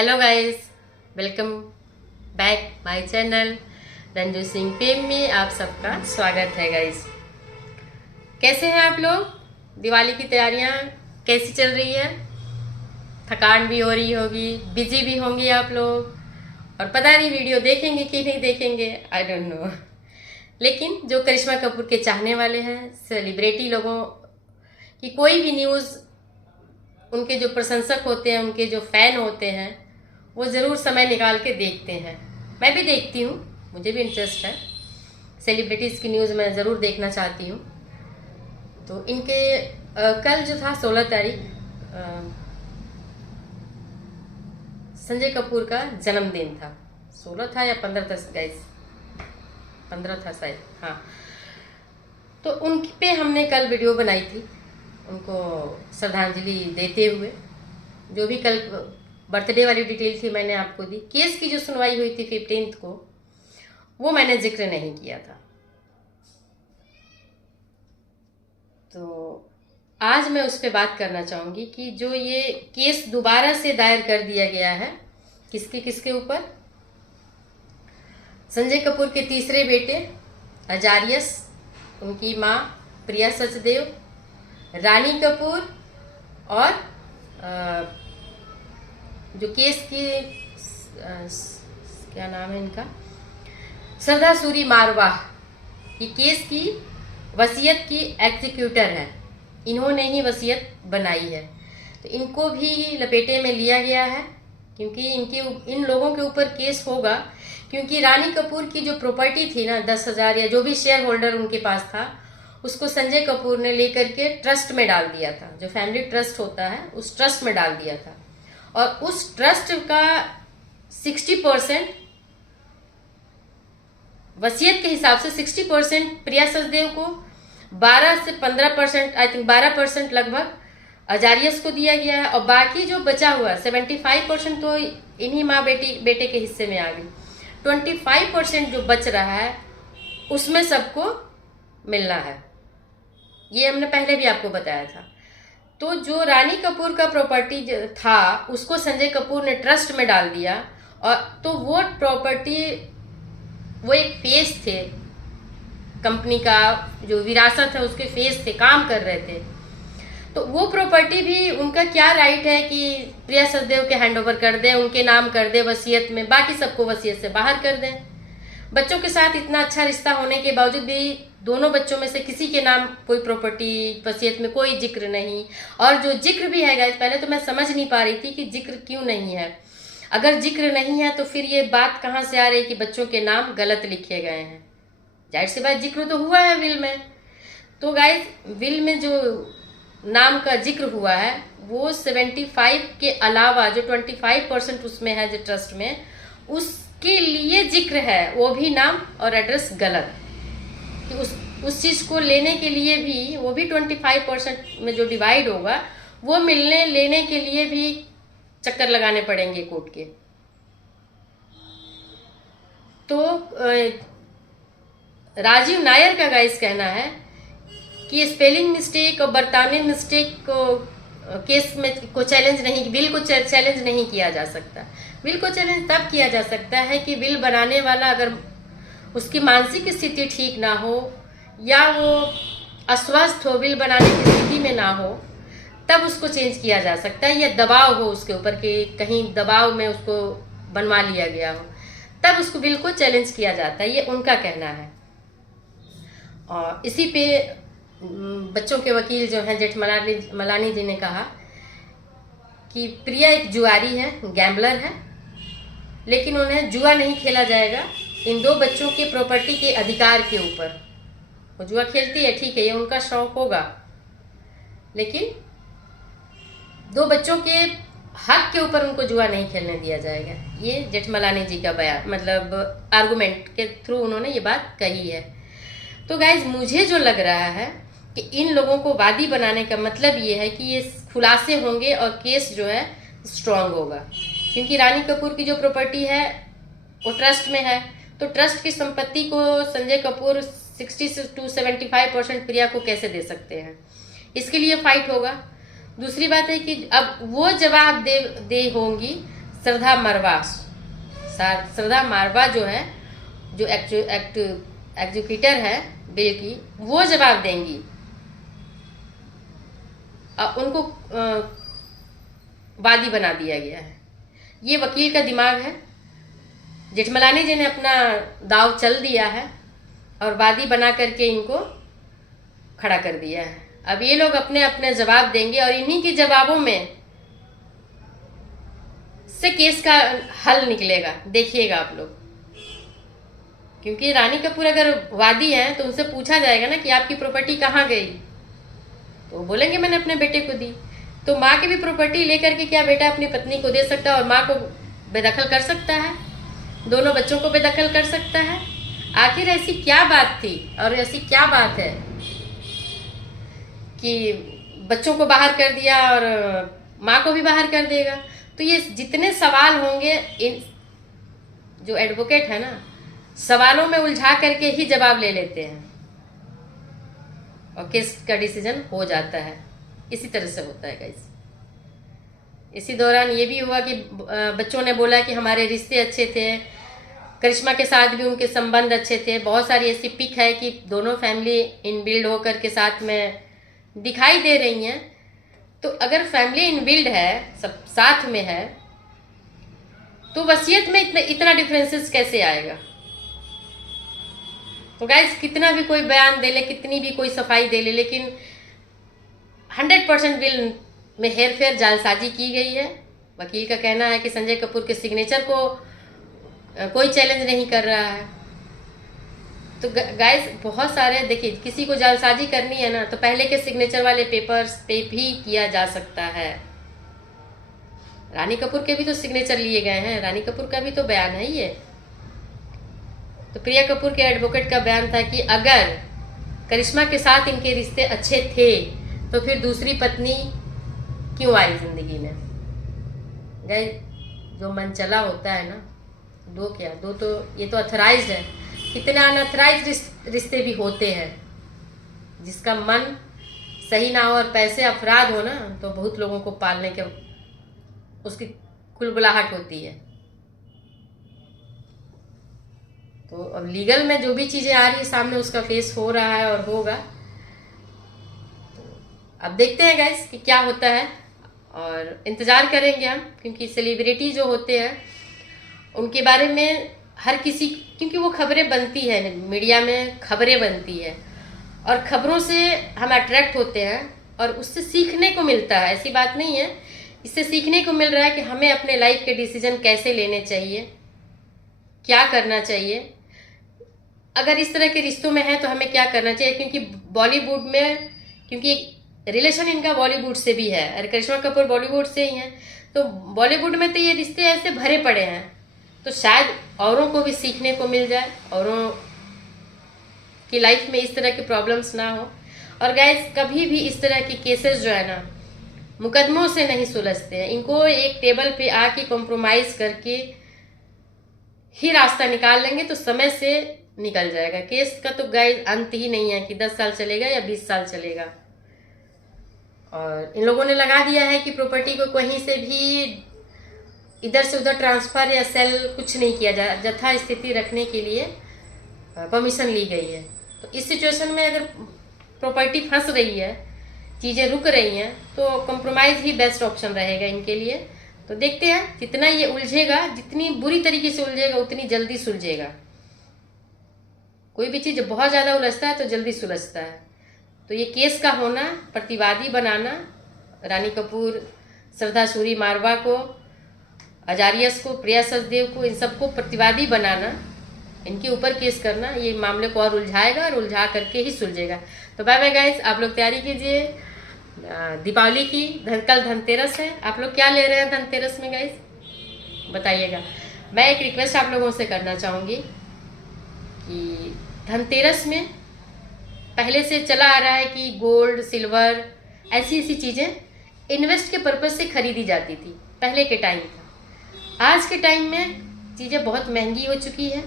Hello guys, welcome back my channel Ranju Singh fame में आप सबका स्वागत है। गाइस, कैसे हैं आप लोग? दिवाली की तैयारियां कैसी चल रही है? थकान भी हो रही होगी, बिजी भी होंगे आप लोग, और पता नहीं वीडियो देखेंगे कि नहीं देखेंगे, आई डोंट नो। लेकिन जो करिश्मा कपूर के चाहने वाले हैं, सेलिब्रिटी लोगों की कोई भी न्यूज़, उनके जो प्रशंसक होते हैं, उनके जो फैन होते हैं, वो ज़रूर समय निकाल के देखते हैं। मैं भी देखती हूँ, मुझे भी इंटरेस्ट है। सेलिब्रिटीज़ की न्यूज़ मैं ज़रूर देखना चाहती हूँ। तो इनके कल जो था 16 तारीख संजय कपूर का जन्मदिन था। 16 था या 15 था गाइस? 15 था शायद, हाँ। तो उन पे हमने कल वीडियो बनाई थी, उनको श्रद्धांजलि देते हुए। जो भी कल बर्थडे वाली डिटेल थी मैंने आपको दी। केस की जो सुनवाई हुई थी 15 को, वो मैंने जिक्र नहीं किया था। तो आज मैं उस पर बात करना चाहूँगी कि जो ये केस दोबारा से दायर कर दिया गया है, किसके किसके ऊपर? संजय कपूर के तीसरे बेटे अजारियस, उनकी माँ प्रिया सचदेव, रानी कपूर, और जो केस की क्या नाम है इनका, श्रद्धा सूरी मारवाह, ये केस की वसीयत की एग्जीक्यूटर है। इन्होंने ही वसीयत बनाई है। तो इनको भी लपेटे में लिया गया है, क्योंकि इन लोगों के ऊपर केस होगा। क्योंकि रानी कपूर की जो प्रॉपर्टी थी ना, 10,000 या जो भी शेयर होल्डर उनके पास था, उसको संजय कपूर ने लेकर के ट्रस्ट में डाल दिया था। जो फैमिली ट्रस्ट होता है, उस ट्रस्ट में डाल दिया था। और उस ट्रस्ट का 60% वसीयत के हिसाब से 60% प्रिया सचदेव को, 12 से 15%, आई थिंक 12% लगभग अजारियस को दिया गया है। और बाकी जो बचा हुआ 75% तो इन्हीं माँ बेटे के हिस्से में आ गई। 25% जो बच रहा है, उसमें सबको मिलना है। ये हमने पहले भी आपको बताया था। तो जो रानी कपूर का प्रॉपर्टी था, उसको संजय कपूर ने ट्रस्ट में डाल दिया। और तो वो प्रॉपर्टी, वो एक फेस थे कंपनी का, जो विरासत है उसके फेस थे, काम कर रहे थे। तो वो प्रॉपर्टी भी उनका क्या राइट है कि प्रिया सचदेव के हैंडओवर कर दें, उनके नाम कर दें वसीयत में, बाकी सबको वसीयत से बाहर कर दें। बच्चों के साथ इतना अच्छा रिश्ता होने के बावजूद भी दोनों बच्चों में से किसी के नाम कोई प्रॉपर्टी वसीयत में कोई जिक्र नहीं। और जो जिक्र भी है गाइस, पहले तो मैं समझ नहीं पा रही थी कि जिक्र क्यों नहीं है। अगर जिक्र नहीं है तो फिर ये बात कहाँ से आ रही है कि बच्चों के नाम गलत लिखे गए हैं? जाहिर सी बात, जिक्र तो हुआ है विल में। तो गाइस, विल में जो नाम का जिक्र हुआ है, वो 75 के अलावा जो 25% उसमें है, जो ट्रस्ट में, उसके लिए जिक्र है। वो भी नाम और एड्रेस गलत, कि उस चीज़ को लेने के लिए भी, वो भी 25% में जो डिवाइड होगा, वो मिलने लेने के लिए भी चक्कर लगाने पड़ेंगे कोर्ट के। तो राजीव नायर का गाइस कहना है कि स्पेलिंग मिस्टेक और बर्तानी मिस्टेक को केस में को चैलेंज नहीं, बिल को चैलेंज नहीं किया जा सकता। बिल को चैलेंज तब किया जा सकता है कि बिल बनाने वाला अगर उसकी मानसिक स्थिति ठीक ना हो, या वो अस्वस्थ हो, बिल बनाने की स्थिति में ना हो, तब उसको चेंज किया जा सकता है। या दबाव हो उसके ऊपर कि कहीं दबाव में उसको बनवा लिया गया हो, तब उसको बिल को चैलेंज किया जाता है। ये उनका कहना है। और इसी पे बच्चों के वकील जो हैं जेठमलानी जी ने कहा कि प्रिया एक जुआरी है, गैम्बलर है, लेकिन उन्हें जुआ नहीं खेला जाएगा इन दो बच्चों के प्रॉपर्टी के अधिकार के ऊपर। वो जुआ खेलती है, ठीक है, ये उनका शौक होगा, लेकिन दो बच्चों के हक के ऊपर उनको जुआ नहीं खेलने दिया जाएगा। ये जेठमलानी जी का बयान, मतलब आर्गुमेंट के थ्रू उन्होंने ये बात कही है। तो गाइज, मुझे जो लग रहा है कि इन लोगों को वादी बनाने का मतलब ये है कि ये खुलासे होंगे और केस जो है स्ट्रांग होगा। क्योंकि रानी कपूर की जो प्रॉपर्टी है वो ट्रस्ट में है, तो ट्रस्ट की संपत्ति को संजय कपूर 60 to 75% प्रिया को कैसे दे सकते हैं? इसके लिए फाइट होगा। दूसरी बात है कि अब वो जवाब दे होंगी श्रद्धा मारवा जो है, जो एग्जीक्यूटर है बिल की, वो जवाब देंगी। उनको वादी बना दिया गया है। ये वकील का दिमाग है। जेठमलानी जी ने अपना दाव चल दिया है और वादी बना करके इनको खड़ा कर दिया है। अब ये लोग अपने अपने जवाब देंगे और इन्हीं के जवाबों में से केस का हल निकलेगा, देखिएगा आप लोग। क्योंकि रानी कपूर अगर वादी हैं तो उनसे पूछा जाएगा ना कि आपकी प्रॉपर्टी कहाँ गई, तो वो बोलेंगे मैंने अपने बेटे को दी। तो माँ की भी प्रॉपर्टी लेकर के क्या बेटा अपनी पत्नी को दे सकता है और माँ को बेदखल कर सकता है, दोनों बच्चों को बेदखल कर सकता है? आखिर ऐसी क्या बात थी और ऐसी क्या बात है कि बच्चों को बाहर कर दिया और माँ को भी बाहर कर देगा? तो ये जितने सवाल होंगे, इन जो एडवोकेट है ना, सवालों में उलझा करके ही जवाब ले लेते हैं और केस का डिसीजन हो जाता है। इसी तरह से होता है गाइस। इसी दौरान ये भी हुआ कि बच्चों ने बोला कि हमारे रिश्ते अच्छे थे, करिश्मा के साथ भी उनके संबंध अच्छे थे। बहुत सारी ऐसी पिक है कि दोनों फैमिली इनबिल्ड होकर के साथ में दिखाई दे रही हैं। तो अगर फैमिली इनबिल्ड है, सब साथ में है, तो वसीयत में इतना डिफरेंसेस कैसे आएगा? तो गाइस कितना भी कोई बयान दे ले, कितनी भी कोई सफाई दे ले, लेकिन 100% विल में हेर फेर जालसाजी की गई है। वकील का कहना है कि संजय कपूर के सिग्नेचर को कोई चैलेंज नहीं कर रहा है। तो गाइस बहुत सारे, देखिए किसी को जालसाजी करनी है ना, तो पहले के सिग्नेचर वाले पेपर्स पे भी किया जा सकता है। रानी कपूर के भी तो सिग्नेचर लिए गए हैं, रानी कपूर का भी तो बयान है ये। तो प्रिया कपूर के एडवोकेट का बयान था कि अगर करिश्मा के साथ इनके रिश्ते अच्छे थे तो फिर दूसरी पत्नी क्यों आई जिंदगी में? गाइस जो मनचला होता है ना, दो क्या दो, तो ये तो अथराइज्ड है। कितने अनअथराइज्ड रिश्ते भी होते हैं। जिसका मन सही ना हो और पैसे अफराद हो ना, तो बहुत लोगों को पालने के उसकी कुलबुलाहट होती है। तो अब लीगल में जो भी चीजें आ रही है सामने, उसका फेस हो रहा है और होगा। तो अब देखते हैं गाइस कि क्या होता है और इंतजार करेंगे हम, क्योंकि सेलिब्रिटी जो होते हैं उनके बारे में हर किसी, क्योंकि वो खबरें बनती है, मीडिया में खबरें बनती है और खबरों से हम अट्रैक्ट होते हैं और उससे सीखने को मिलता है। ऐसी बात नहीं है, इससे सीखने को मिल रहा है कि हमें अपने लाइफ के डिसीजन कैसे लेने चाहिए, क्या करना चाहिए। अगर इस तरह के रिश्तों में है तो हमें क्या करना चाहिए, क्योंकि बॉलीवुड में, क्योंकि रिलेशन इनका बॉलीवुड से भी है, अरे करिश्मा कपूर बॉलीवुड से ही हैं, तो बॉलीवुड में तो ये रिश्ते ऐसे भरे पड़े हैं, तो शायद औरों को भी सीखने को मिल जाए, औरों की लाइफ में इस तरह की प्रॉब्लम्स ना हो। और गाइस कभी भी इस तरह की केसेस जो है ना, मुकदमों से नहीं सुलझते हैं। इनको एक टेबल पे आके कॉम्प्रोमाइज करके ही रास्ता निकाल लेंगे तो समय से निकल जाएगा। केस का तो गाइस अंत ही नहीं है कि 10 साल चलेगा या 20 साल चलेगा। और इन लोगों ने लगा दिया है कि प्रॉपर्टी को कहीं से भी इधर से उधर ट्रांसफर या सेल कुछ नहीं किया जा, यथा स्थिति रखने के लिए परमिशन ली गई है। तो इस सिचुएशन में अगर प्रॉपर्टी फंस रही है, चीज़ें रुक रही हैं, तो कॉम्प्रोमाइज़ ही बेस्ट ऑप्शन रहेगा इनके लिए। तो देखते हैं, जितना ये उलझेगा, जितनी बुरी तरीके से उलझेगा उतनी जल्दी सुलझेगा। कोई भी चीज़ बहुत ज़्यादा उलझता है तो जल्दी सुलझता है। तो ये केस का होना, प्रतिवादी बनाना, रानी कपूर, श्रद्धा सूरी मारवा को, अजारियस को, प्रिया सचदेव को, इन सबको प्रतिवादी बनाना, इनके ऊपर केस करना, ये मामले को और उलझाएगा और उलझा करके ही सुलझेगा। तो बाय बाय गाइस, आप लोग तैयारी कीजिए दीपावली की। कल धनतेरस है, आप लोग क्या ले रहे हैं धनतेरस में गाइस, बताइएगा। मैं एक रिक्वेस्ट आप लोगों से करना चाहूँगी कि धनतेरस में पहले से चला आ रहा है कि गोल्ड, सिल्वर, ऐसी चीज़ें इन्वेस्ट के पर्पज़ से खरीदी जाती थी, पहले के टाइम था। आज के टाइम में चीज़ें बहुत महंगी हो चुकी है।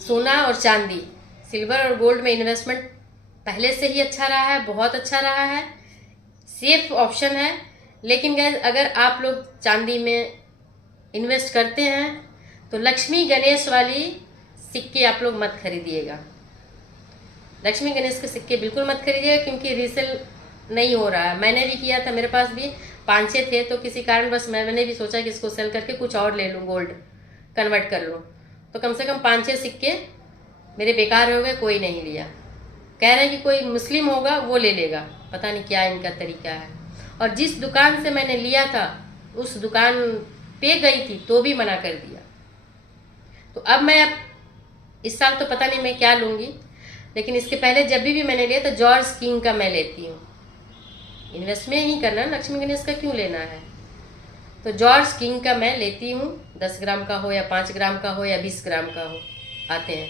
सोना और चांदी, सिल्वर और गोल्ड में इन्वेस्टमेंट पहले से ही अच्छा रहा है, बहुत अच्छा रहा है, सेफ ऑप्शन है। लेकिन गैस अगर आप लोग चांदी में इन्वेस्ट करते हैं तो लक्ष्मी गणेश वाली सिक्के आप लोग मत खरीदिएगा। लक्ष्मी गणेश के सिक्के बिल्कुल मत खरीदिएगा, क्योंकि रीसेल नहीं हो रहा है। मैंने भी किया था, मेरे पास भी 5-6 थे, तो किसी कारण बस मैंने भी सोचा कि इसको सेल करके कुछ और ले लूँ, गोल्ड कन्वर्ट कर लूँ। तो कम से कम 5-6 सिक्के मेरे बेकार हो गए, कोई नहीं लिया। कह रहे हैं कि कोई मुस्लिम होगा वो ले लेगा, पता नहीं क्या इनका तरीका है। और जिस दुकान से मैंने लिया था उस दुकान पे गई थी तो भी मना कर दिया। तो अब मैं इस साल तो पता नहीं मैं क्या लूँगी, लेकिन इसके पहले जब भी मैंने लिया तो जॉर्ज किंग का मैं लेती हूँ। इन्वेस्ट में ही करना, लक्ष्मी गणेश का क्यों लेना है। तो जॉर्ज किंग का मैं लेती हूँ, 10 ग्राम का हो या 5 ग्राम का हो या 20 ग्राम का हो, आते हैं।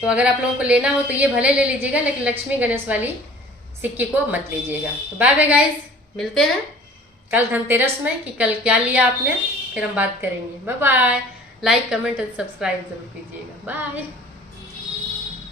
तो अगर आप लोगों को लेना हो तो ये भले ले लीजिएगा, लेकिन लक्ष्मी गणेश वाली सिक्के को मत लीजिएगा। तो बाय बाय गाइस, मिलते हैं कल धनतेरस में कि कल क्या लिया आपने, फिर हम बात करेंगे। Bye bye. Like comment and subscribe जरूर कीजिएगा। बाय।